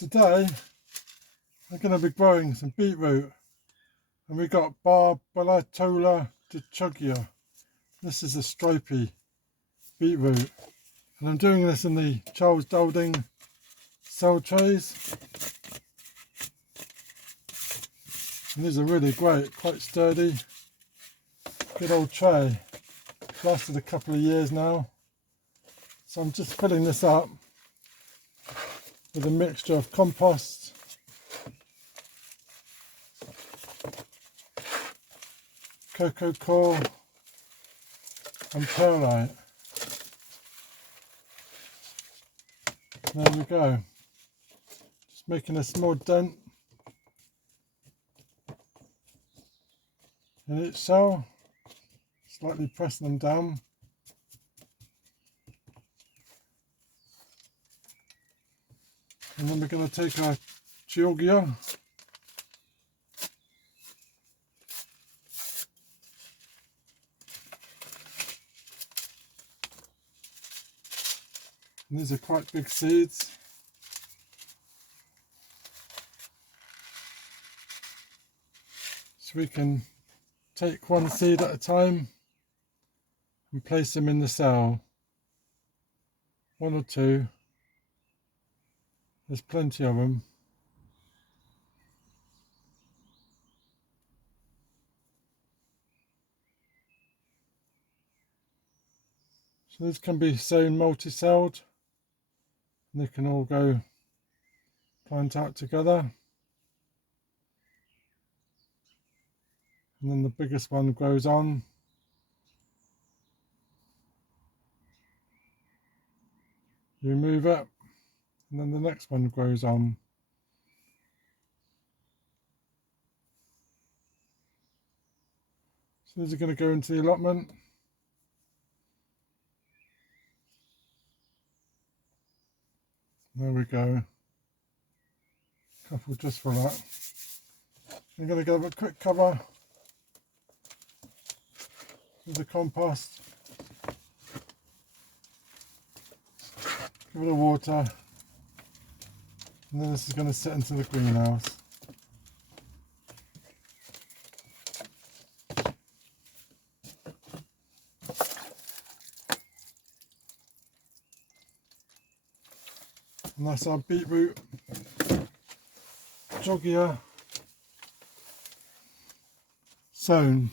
today I'm going to be growing some beetroot, and we got Barbalatola dechugia. This is a stripy beetroot, and I'm doing this in the Charles Dowding cell trays, and these are really great, quite sturdy, good old tray. Lasted a couple of years now, so I'm just filling this up with a mixture of compost, cocoa coir and perlite. There we go. Just making a small dent in each cell, slightly pressing them down. And then we're going to take our georgia and these are quite big seeds. So we can take one seed at a time and place them in the cell. One or two. There's plenty of them. So these can be sown multi-celled, and they can all go plant out together. And then the biggest one grows on. You remove it, and then the next one grows on. So these are going to go into the allotment. There we go. Couple just for that. I'm going to give it a quick cover with the compost. Give it a water. And then this is going to sit into the greenhouse. And that's our beetroot georgia sown.